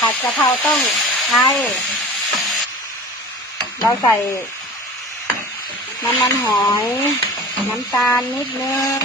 ผัดกะเพราต้องไอเราใส่น้ำมันหอย น้ำตาลนิดนึง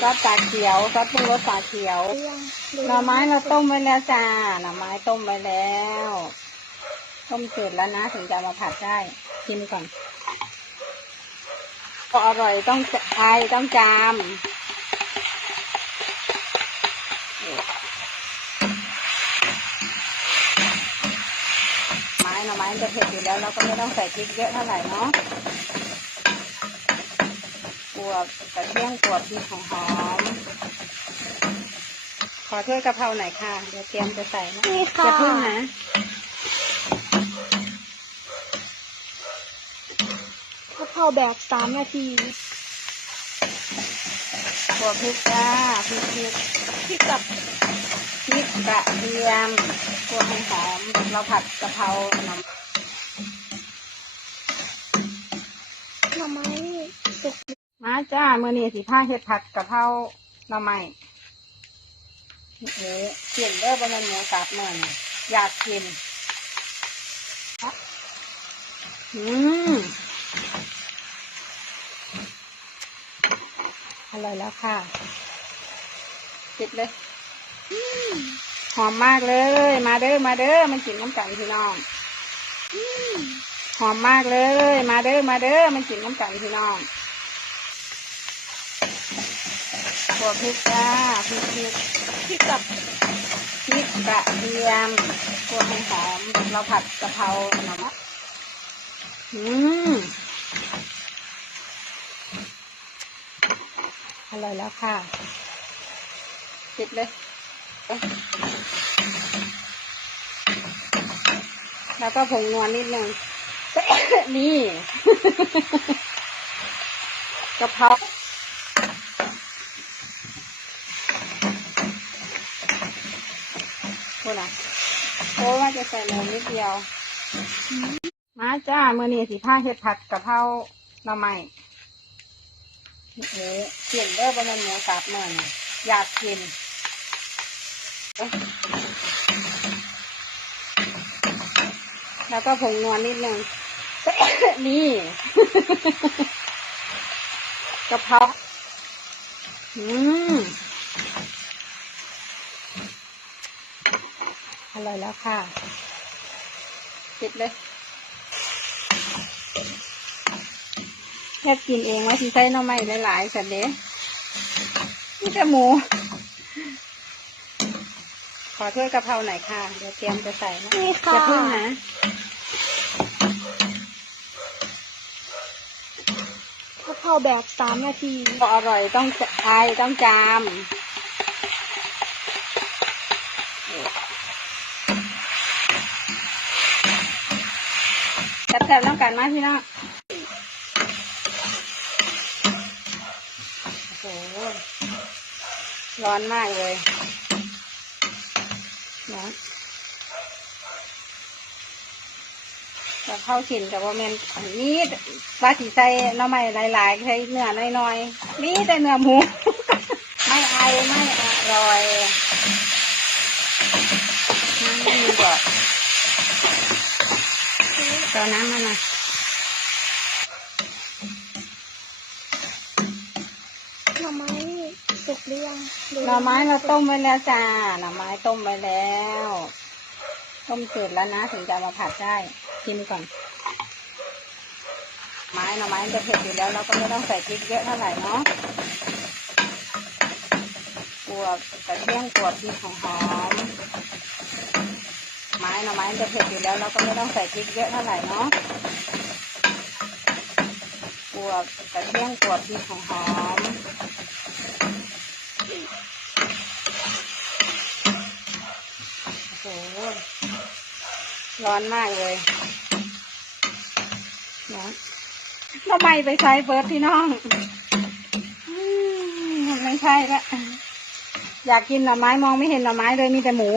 ซอสตาเขียวซอสปรุงรสตาเขียว หน่อไม้เราต้มไว้แล้วจ้า หน่อไม้ต้มไว้แล้ว ต้มเสร็จแล้วนะ ถึงจะมาผัดได้ ชิมก่อนก็อร่อยต้องไอต้องจาม ม้หน่อไม้มันจะเผ็ดอยู่แล้วเราก็ไม่ต้องใส่พริกเยอะเท่าไหร่เนาะกลัวกระเทียมกลัวพริกหอมๆขอถ้วยกะเพราหน่อยค่ะ เดี๋ยวเตรียมจะใส่นะนี่ค่ะจะพึ่งนะกะเพราแบบสามนาทีกลัวพริกจ้าพริกพริกพริกกับ พริกกระเทียมกลัวให้หอมเราผัดกะเพราหน่อหน่อไม้สุกมาจ้ามือนี้สีผ้าเห็ดผัดกะเพราหน่อไม้เอ๊ะเปลี่ยนเด้อประมาณหมูสับเมื่อนี่อยากกินอืมอร่อยแล้วค่ะปิดเลย หอมมากเลย มาเด้อมาเด้อมันกินน้ำกันพี่น้องหอมมากเลย มาเด้อมาเด้อมันกินน้ำกันพี่น้องตัวพริกจ้าพริกพริกพริกกับพริกกระเทียมตัวให้หอมเราผัดกะเพราหน่อไม้อืมอร่อยแล้วค่ะปิดเลย แล้วก็ผงนวลนิดนึงนี่กะเพราพูดนะโอ้ว่าจะใส่หมูนิดเดียว มาจ้ามือนี้สีผ้าเห็ดผัดกะเพราหน่อไม้เอ๊ะเปลี่ยนเด้อประมาณหมูสับเมื่อนอยากกิน แล้วก็ผงนวลนิดนึงนี่กะเพราอืมอร่อยแล้วค่ะปิดเลยแค่กินเองว่าที่ใช้หน้ำไม้หลายๆสันเด้นี่จะหมู ขอถ้วยกะเพราหน่อยค่ะ เดี๋ยวเตรียมจะใส่นะนี่ค่ะจะพึ่งนะ กะเพราแบบสามนาทีก็อร่อยต้องไอต้องจามแซ่บๆน้องกันมาพี่น้องโอ้โหร้อนมากเลย นะแต่เข้าชินกับว่าแมนอันนี้ปลาสีใส่น้ำใหม่หลายๆใช้เนื้อน้อยๆนี่แต่เนื้อหมู ไม่ไอไม่อร่อยน้ำไม่มีก่อนเอาน้ำมาหน่อยหน่อไม สุกหรือยังหน่อไม้เราต้มไว้แล้วจ้าหน่อไม้ต้มไว้แล้ว ต้มเสร็จแล้วนะถึงจะมาผัดได้ชิมก่อนไม้หน่อไม้มันจะเผ็ดอยู่แล้วเราก็ไม่ต้องใส่พริกเยอะเท่าไหร่เนาะกลัวกระเทียมกลัวพริกหอมไม้หน่อไม้มันจะเผ็ดอยู่แล้วเราก็ไม่ต้องใส่พริกเยอะเท่าไหร่เนาะกลัวกระเทียมกลัวพริกหอมๆ โอ้โห ร้อนมากเลยนะทำไมไปใช้เฟิร์สพี่น้องไม่ใช่ละอยากกินหน่อไม้มองไม่เห็นหน่อไม้เลยมีแต่หมู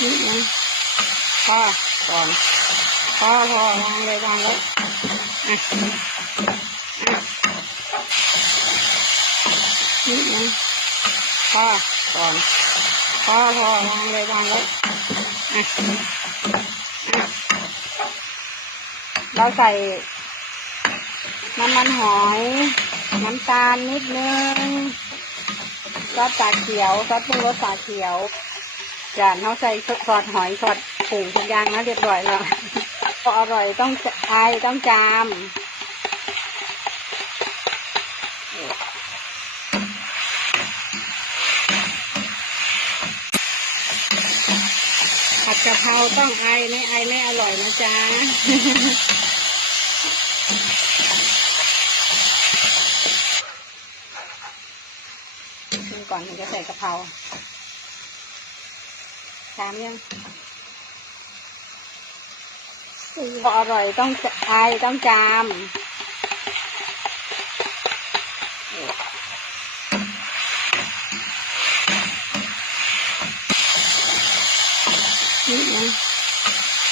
นี่นะพอก่อนพอพอวางเลยวางเลยนี่นะพอก่อน พอพอวางเลยวางไว้อะอะเราใส่น้ำมันหอย น้ำตาลนิดนึงซอสตาเขียวซอสปรุงรสตาเขียวจานเราใส่ซอสหอยซอสผงทุกอย่างนะเรียบร้อยแล้วพออร่อยต้องอายต้องจามะเพราต้องไอไม่ไอไม่อร่อยนะจ๊ะชิมก่อนถึงจะใส่กะเพราชามยังสี่พออร่อยต้องไอต้องจาม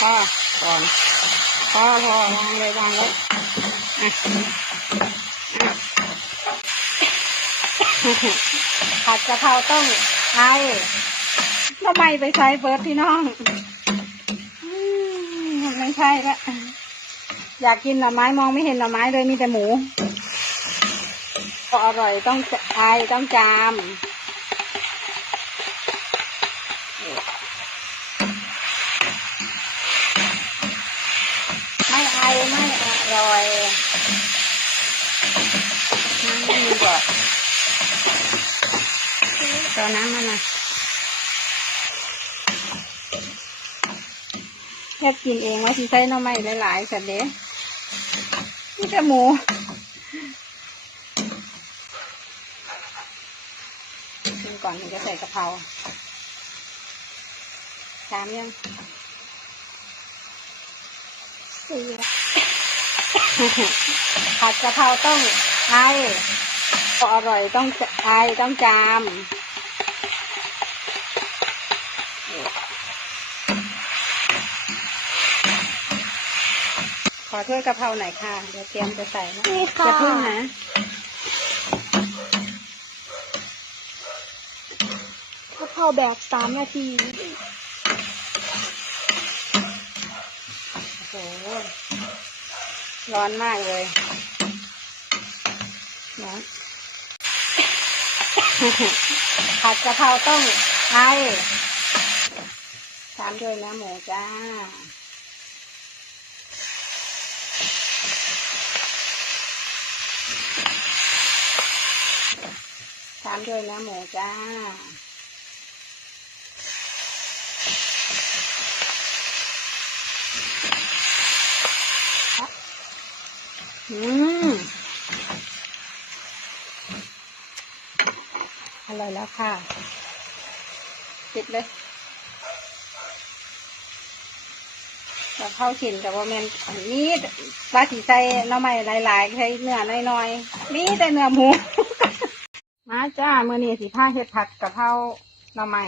พอก่อนพอพอวางเลยวางไว้อะอะผัดกะเพราต้องไอทำไมไปใช้เบิร์ดพี่น้องอืมไม่ใช่ละอยากกินหน่อไม้มองไม่เห็นหน่อไม้เลยมีแต่หมูพออร่อยต้องไอต้องจาม อร่อยน้ำไม่มีก่อนตัวน้ำมันนะแค่กินเองว่าที่ใช้หน้อไม้หลายๆสัตว์เด้นี่แต่หมูชิมก่อนถึงจะใส่กะเพราชามยังสี่ ผัดกะเพราต้องไอพออร่อยต้องไอต้องจามขอถ้วยกะเพราหน่อยค่ะ เดี๋ยวเตรียมจะใส่นะนี่ค่ะจะพึ่งนะกะเพราแบบสามนาที โอ้โห ร้อนมากเลย ร้อนผัดกะเพราต้องไอตามด้วยเนื้อหมูจ้า ตามด้วยเนื้อหมูจ้า อืมอร่อยแล้วค่ะปิดเลยแต่เข้าชินกับว่าแมนอันนี้ปลาสีใส่หน้ำใหม่หลายๆใช้เนื้อน้อยๆนี่แต่เนื้อหมู มาจ้ามือนี้สีผ้าเห็ดผัดกะเพราหน้ำใหม่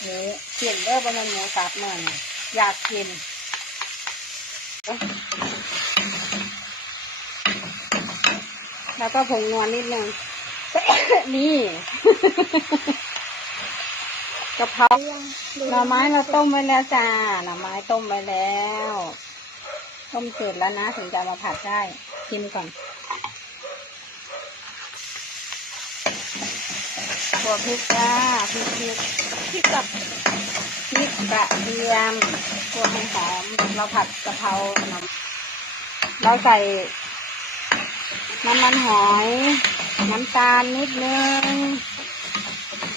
เอ๋เปลี่ยนเด้อบะมันหมูสับเหมือนอยากกิน แล้วก็ผงนวลนิดนึงนี่ กะเพราหน่อไม้เราต้มไว้แล้วจ้าหน่อไม้ต้มไว้แล้ว ต้มเสร็จแล้วนะถึงจะมาผัดได้ชิมก่อนตัวพริกจ้าพริกพริกที่กับพริกกระเทียมตัวให้หอม เราผัดกะเพราเราใส่ น้ำมันหอย น้ำตาลนิดนึง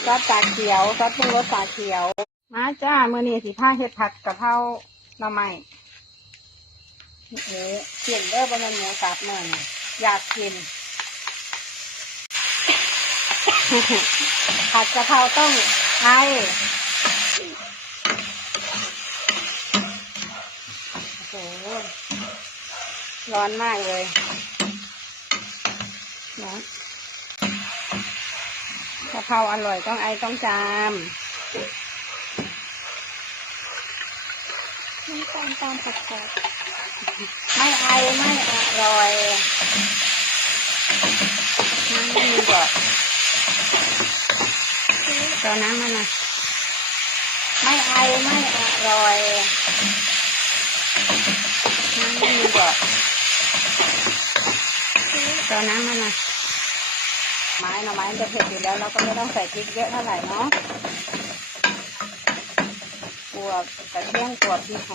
ซอสตาเขียวซอสปรุงรสตาเขียว มาจ้ามือนี้สีผ้าเห็ดผัดกะเพราหน่อไม้เอ๋เปลี่ยนเด้อบะมันหมูสับเหมือนอยากกิน ผัดกะเพราต้องไอโอ้ร้อนมากเลย นะกะเพราอร่อยต้องไอต้องจามน้ำตาลตามผัดกาดไม่ไอไม่อร่อยน้ำไม่มีบอกต่อน้ำมันนะไม่ไอไม่อร่อยน้ำไม่มีบอกต่อน้ำมันนะ ไม้หน่อไม้จะเผ็ดอยู่แล้วเราก็ไม่ต้องใส่พริกเยอะเท่าไหร่เนาะกลัวกระเทียมกลัวพริกของ